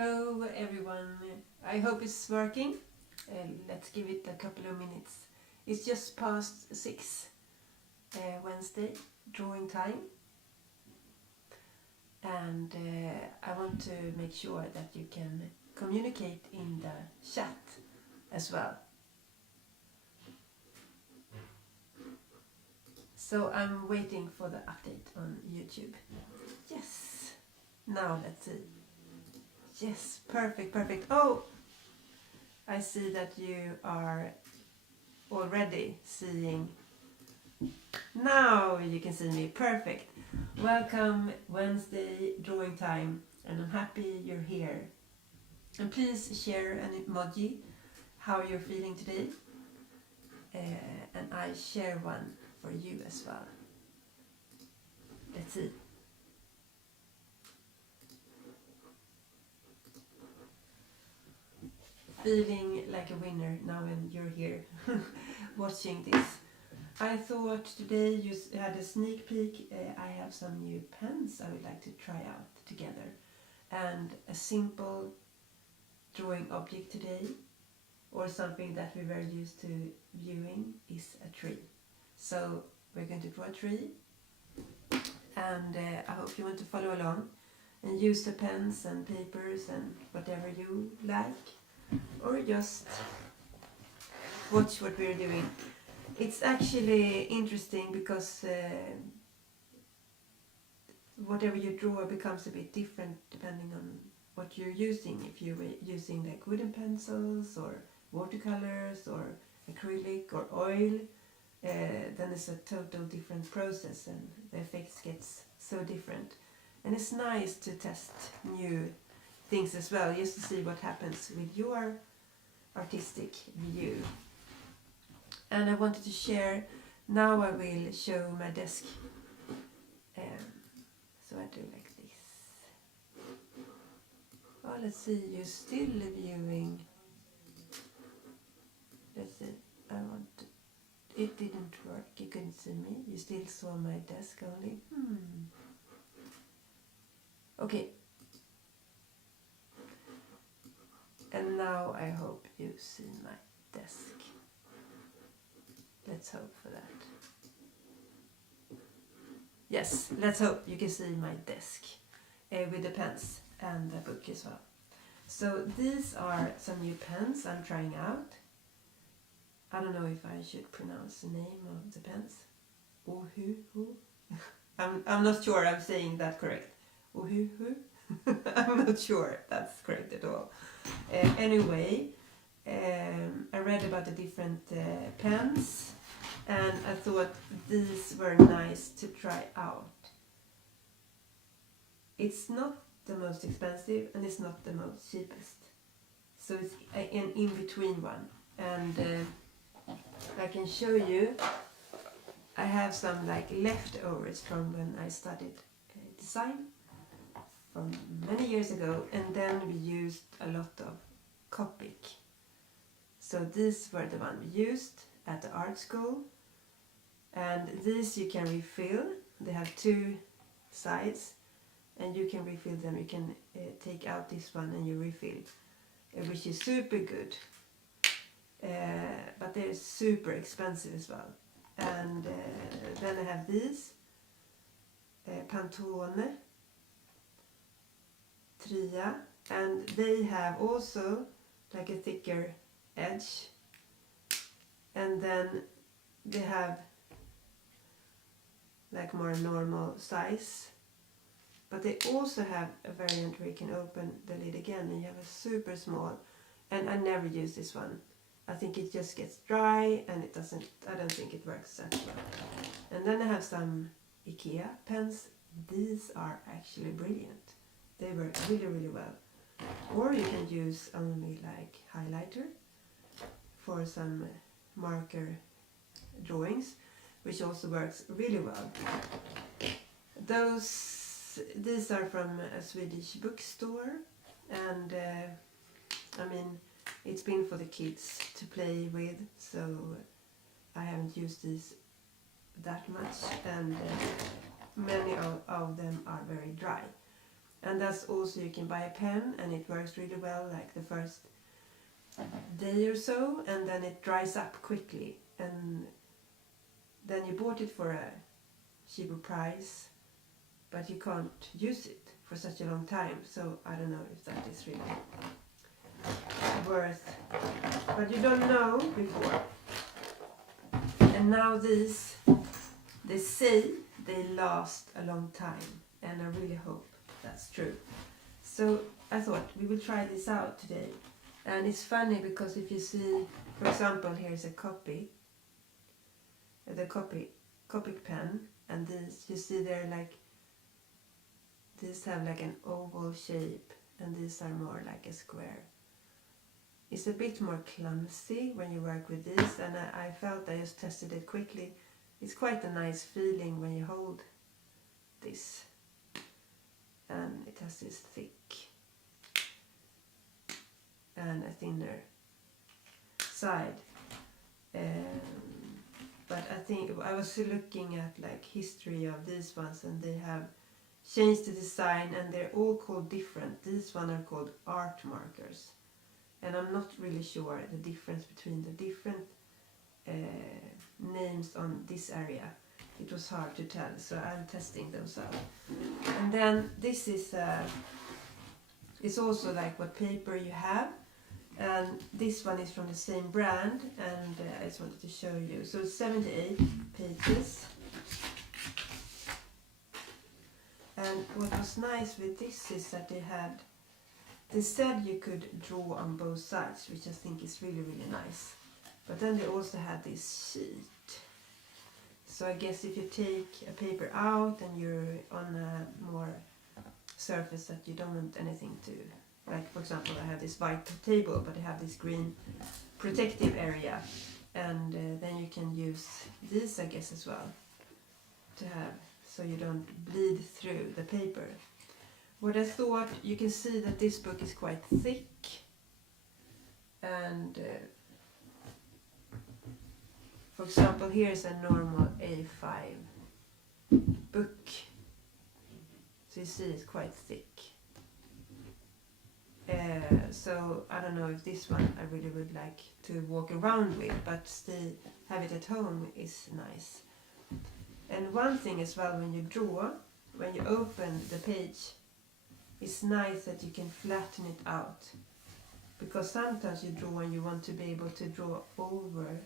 Hello everyone, I hope it's working. Let's give it a couple of minutes. It's just past 6 Wednesday, drawing time. And I want to make sure that you can communicate in the chat as well. So I'm waiting for the update on YouTube. Yes, now let's see. Yes, perfect. Oh, I see that you are already seeing. Now you can see me. Perfect. Welcome Wednesday drawing time, and I'm happy you're here. And please share an emoji how you're feeling today, and I share one for you as well. Let's see. Feeling like a winner now when you're here watching this. I thought today you had a sneak peek. I have some new pens I would like to try out together. And a simple drawing object today, or something that we're very used to viewing, is a tree. So we're going to draw a tree. And I hope you want to follow along and use the pens and papers and whatever you like. Or just watch what we're doing. It's actually interesting because whatever you draw becomes a bit different depending on what you're using. If you're using like wooden pencils or watercolors or acrylic or oil, then it's a total different process and the effects gets so different. And it's nice to test new things as well, just to see what happens with your artistic view. And I wanted to share, now I will show my desk. So I do like this. Oh, let's see, you're still viewing. Let's see, it didn't work, you couldn't see me. You still saw my desk only. Okay. And now I hope you see my desk. Let's hope for that. Yes, let's hope you can see my desk with the pens and the book as well. So these are some new pens I'm trying out. I don't know if I should pronounce the name of the pens. Ohuhu. I'm not sure I'm saying that correct. Ohuhu. I'm not sure that's correct at all. Anyway, I read about the different pens, and I thought these were nice to try out. It's not the most expensive and it's not the most cheapest. So it's an in-between one. And I can show you, I have some like leftovers from when I studied design from many years ago, and then we used a lot of Copic. So these were the one we used at the art school, and these you can refill. They have two sides and you can refill them. You can take out this one and you refill, which is super good, but they're super expensive as well. And then I have these Pantone Tria, and they have also like a thicker edge, and then they have like more normal size, but they also have a variant where you can open the lid again and you have a super small, and I never use this one. I think it just gets dry and I don't think it works that well. And then I have some IKEA pens. These are actually brilliant. They work really, really well. Or you can use only like highlighter for some marker drawings, which also works really well. These are from a Swedish bookstore, and I mean, it's been for the kids to play with, so I haven't used these that much, and many of them are very dry. And that's also, you can buy a pen and it works really well like the first day or so, and then it dries up quickly, and then you bought it for a cheaper price, but you can't use it for such a long time. So I don't know if that is really worth, but you don't know before. And now these, they say they last a long time, and I really hope that's true. So I thought we will try this out today. And it's funny because if you see, for example, here's a copy, the Copic pen, and this, you see they're like, these have like an oval shape, and these are more like a square. It's a bit more clumsy when you work with this, and I felt, I just tested it quickly. It's quite a nice feeling when you hold this, and it has this thick and a thinner side. But I think I was looking at like history of these ones, and they have changed the design, and they're all called different. These ones are called art markers, and I'm not really sure the difference between the different names on this area. It was hard to tell, so I'm testing those out. And then this is it's also like what paper you have, and this one is from the same brand, and I just wanted to show you. So 78 pages. And what was nice with this is that they said you could draw on both sides, which I think is really, really nice. But then they also had this sheet. So I guess if you take a paper out and you're on a more surface that you don't want anything to, like for example I have this white table, but I have this green protective area, and then you can use these, I guess, as well to have, so you don't bleed through the paper. What I thought, you can see that this book is quite thick, and for example here's a normal A5 book, so you see it's quite thick. So I don't know if this one I really would like to walk around with, but still have it at home is nice. And one thing as well, when you draw, when you open the page, it's nice that you can flatten it out, because sometimes you draw and you want to be able to draw over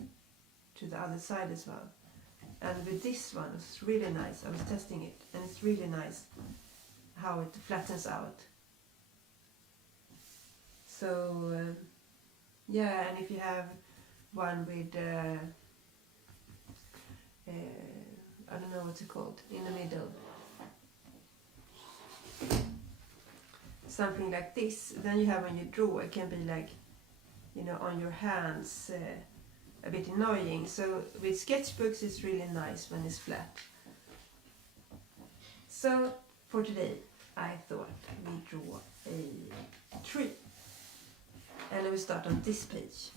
to the other side as well. And with this one it's really nice. I was testing it, and it's really nice how it flattens out. So yeah, and if you have one with I don't know what's it called, in the middle, something like this, then you have, when you draw, it can be like, you know, on your hands, a bit annoying. So with sketchbooks it's really nice when it's flat. So for today I thought we draw a tree, and I will start on this page.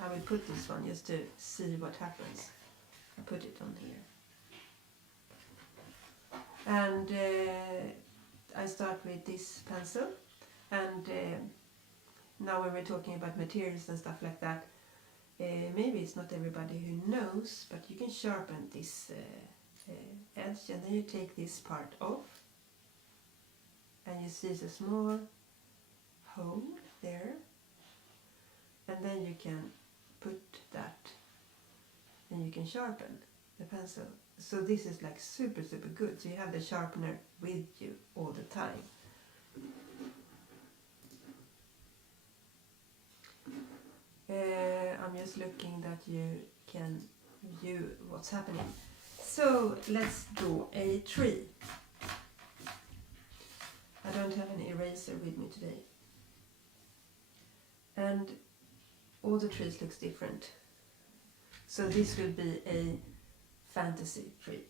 I will put this one just to see what happens. I put it on here. And I start with this pencil, and now when we're talking about materials and stuff like that, maybe it's not everybody who knows, but you can sharpen this edge, and then you take this part off, and you see the small hole there, and then you can put that, and you can sharpen the pencil. So this is like super good, so you have the sharpener with you all the time. I'm just looking that you can view what's happening. So let's draw a tree. I don't have an eraser with me today, and all the trees looks different. So this will be a fantasy tree,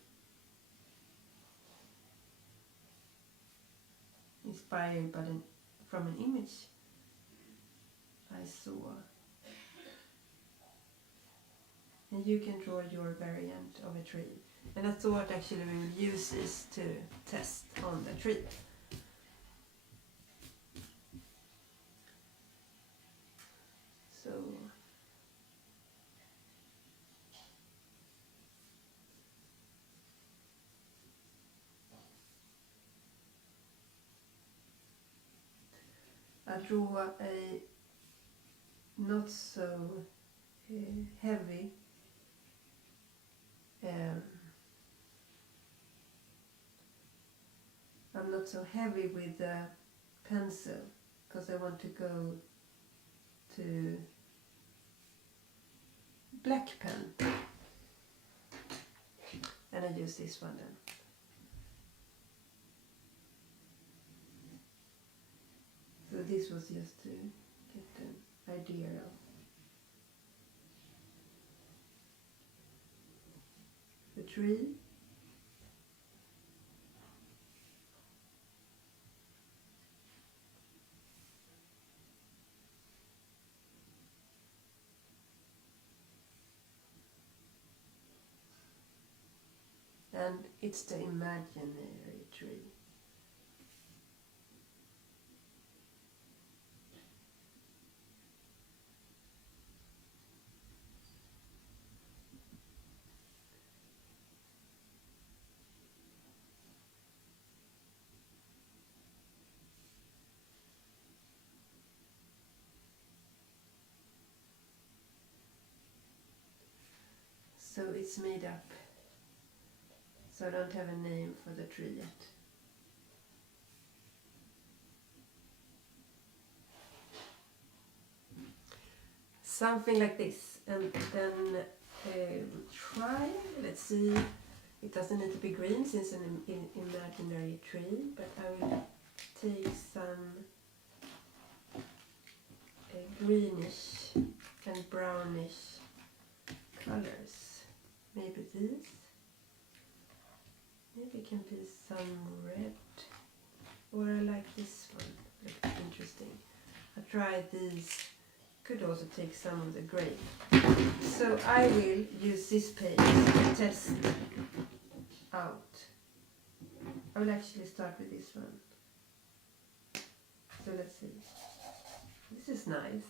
inspired by from an image I saw. And you can draw your variant of a tree. And I thought actually we will use this to test on the tree. So I draw a not so heavy I'm not so heavy with the pencil because I want to go to black pen, and I use this one then. So this was just to get an idea of the tree. And it's the imaginary tree. So it's made up. So I don't have a name for the tree yet. Something like this, and then try, let's see, it doesn't need to be green since it's an imaginary tree, but I will take some greenish and brownish colors. Maybe these, maybe it can be some red, or I like this one, looks interesting. I tried these. Could also take some of the gray. So I will use this page to test out. I will actually start with this one. So let's see. This is nice.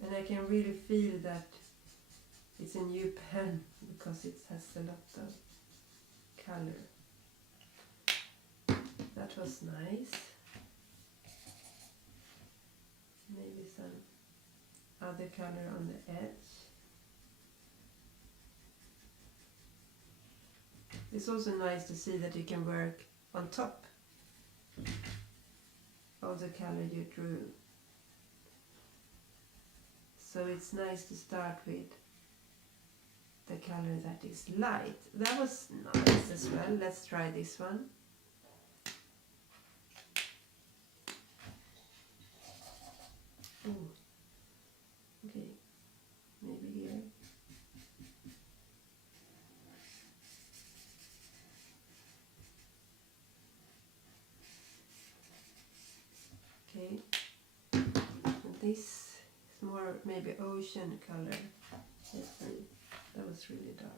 And I can really feel that it's a new pen because it has a lot of color. That was nice. Maybe some other color on the edge. It's also nice to see that you can work on top of the color you drew. So it's nice to start with the color that is light. That was nice as well. Let's try this one. Oh, okay, maybe here. Okay, and this is more maybe ocean color. Let's see, that was really dark.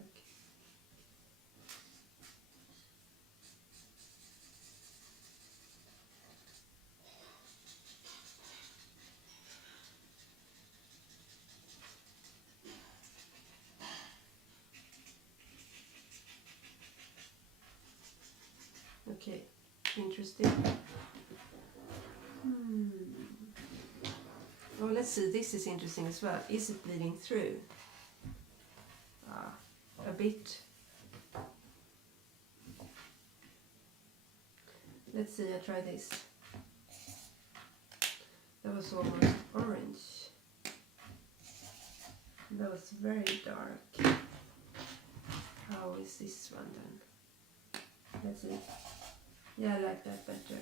Okay, interesting. Oh, let's see, this is interesting as well. Is it bleeding through? A bit. Let's see, I try this. That was almost orange. That was very dark. How is this one then? Let's see. Yeah, I like that better.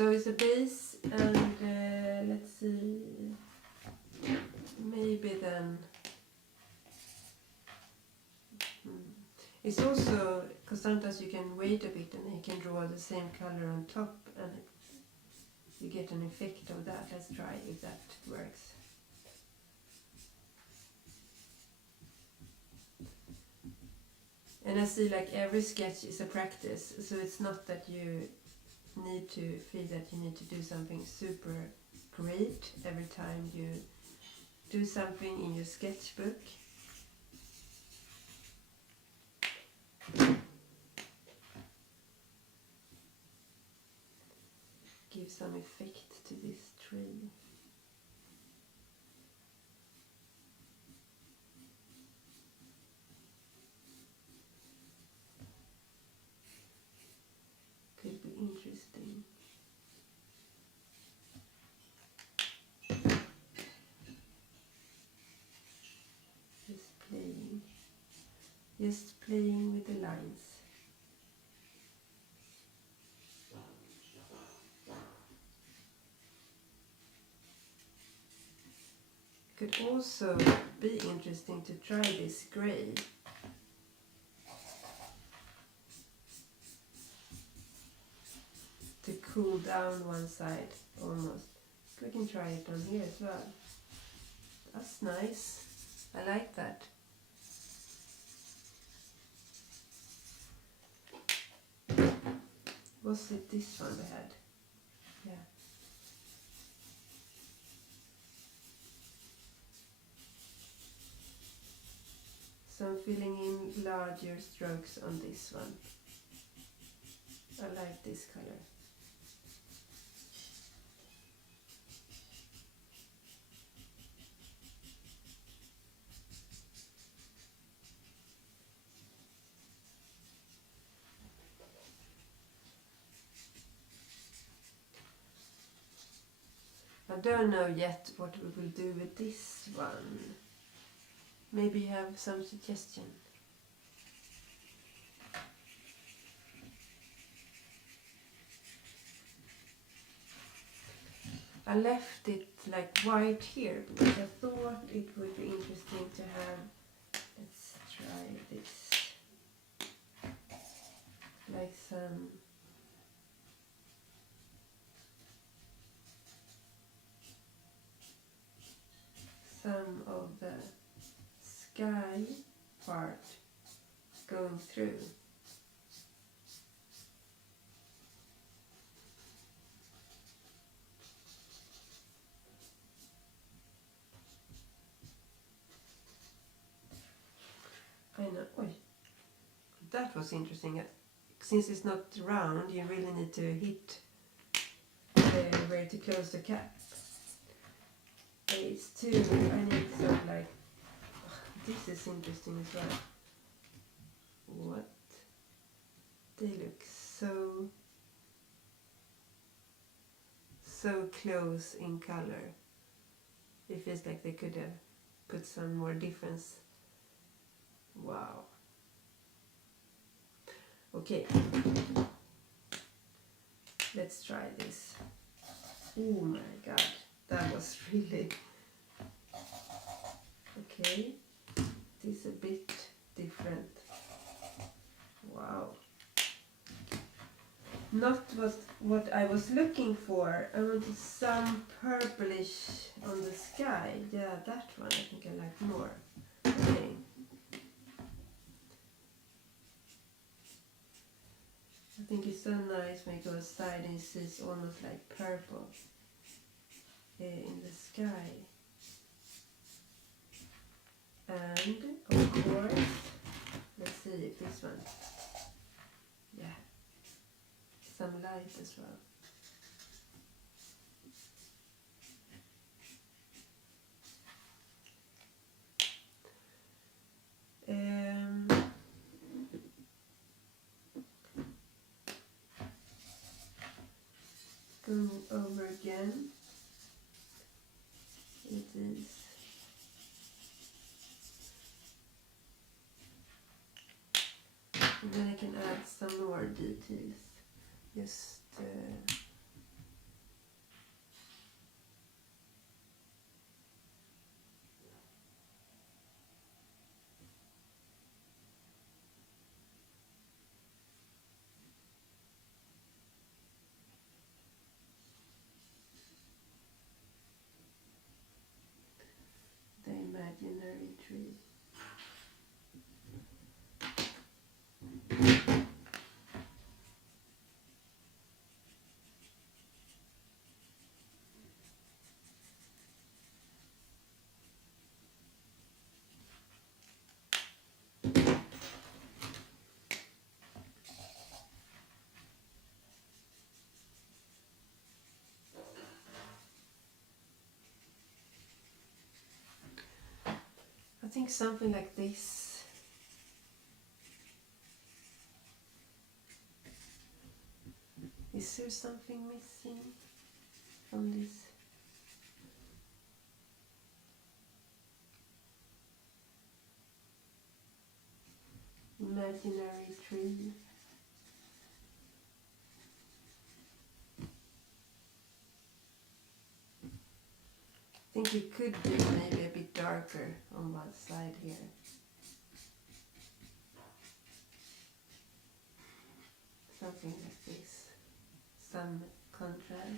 So it's a base, and let's see, maybe then it's also, because sometimes you can wait a bit and you can draw the same color on top and you get an effect of that. Let's try if that works. And I see like every sketch is a practice, so it's not that you need to feel that you need to do something super great every time you do something in your sketchbook. Give some effect to this tree. Could be interesting. Just playing with the lines. Could also be interesting to try this grey. To cool down one side almost. We can try it on here as well. That's nice. I like that. Was it this one we had? Yeah. So I'm filling in larger strokes on this one. I like this color. I don't know yet what we will do with this one. Maybe you have some suggestion. I left it like white here because I thought it would be interesting to have, let's try this, like some of the sky part going through. I know, oi, that was interesting. Since it's not round, you really need to hit where to close the cap. It's too, I need some like, this is interesting as well. What? They look so close in color. It feels like they could have put some more difference. Wow. Okay. Let's try this. Oh my god. That was really... Okay. This is a bit different. Wow. Not what I was looking for. I wanted some purplish on the sky. Yeah, that one I think I like more. Okay. I think it's so nice when you go outside and it's almost like purple in the sky. And of course, let's see if this one, yeah, some light as well. Go over again. It is and then I can add some more details. Just think something like this. Is there something missing from this? Imaginary tree. I think it could be maybe a bit darker on one side here. Something like this. Some contrast.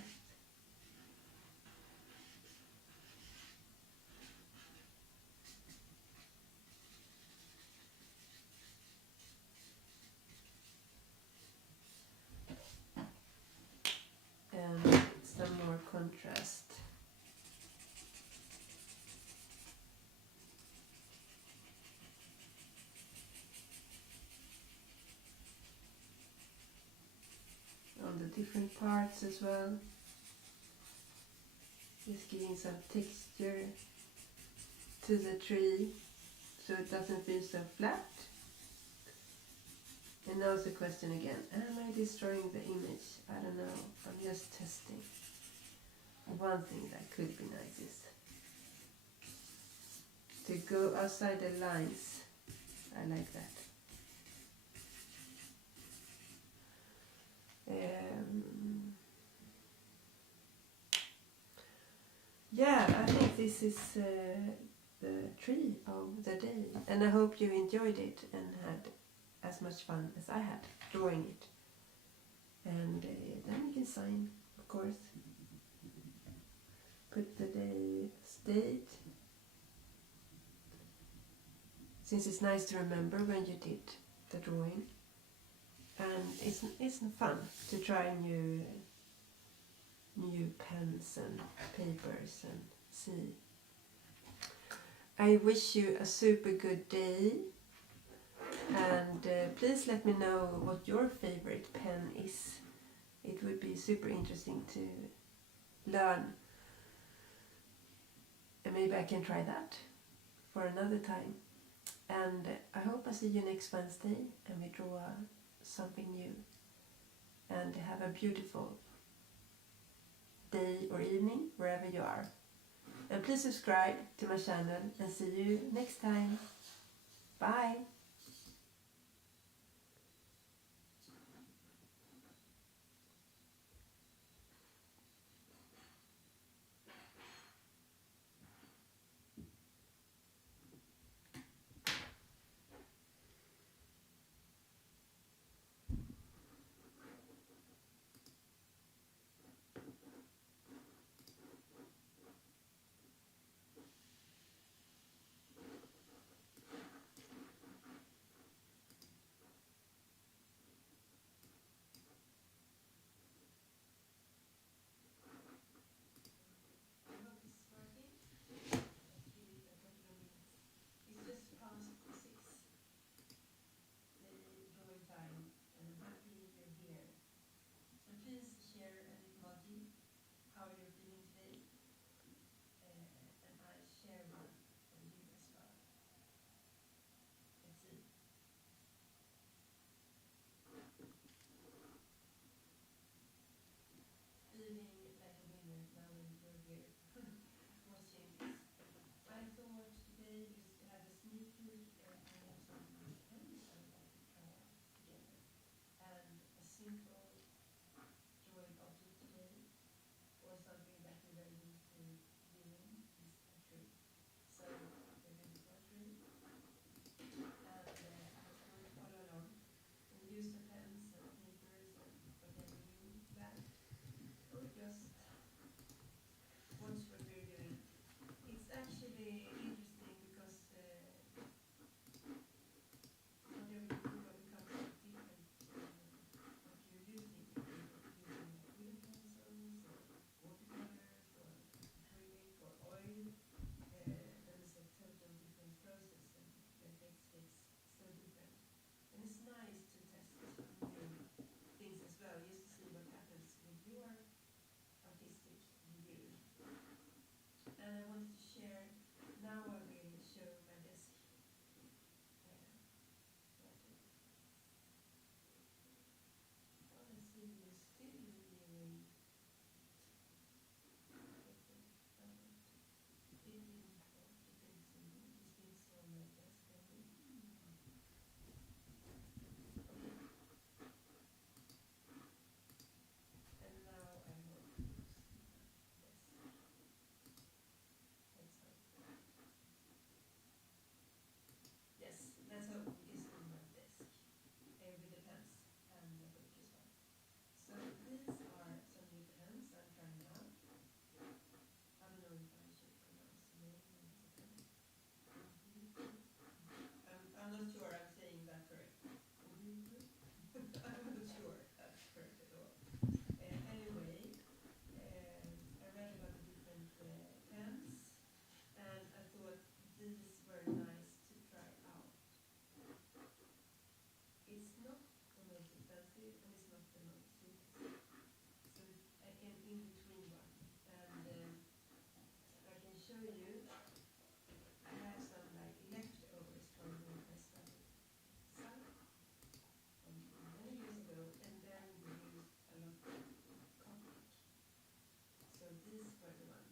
And some more contrast. On the different parts as well. Just giving some texture to the tree so it doesn't feel so flat. And now the question again, am I destroying the image? I don't know, I'm just testing. One thing that could be nice is to go outside the lines. I like that. Yeah, I think this is the tree of the day. And I hope you enjoyed it and had as much fun as I had drawing it. And then you can sign, of course. Put the date. Since it's nice to remember when you did the drawing. And it's fun to try new pens and papers and see. I wish you a super good day, and please let me know what your favorite pen is. It would be super interesting to learn, and maybe I can try that for another time. And I hope I see you next Wednesday and we draw something new. And have a beautiful day or evening wherever you are. And please subscribe to my channel and see you next time. Bye! very much.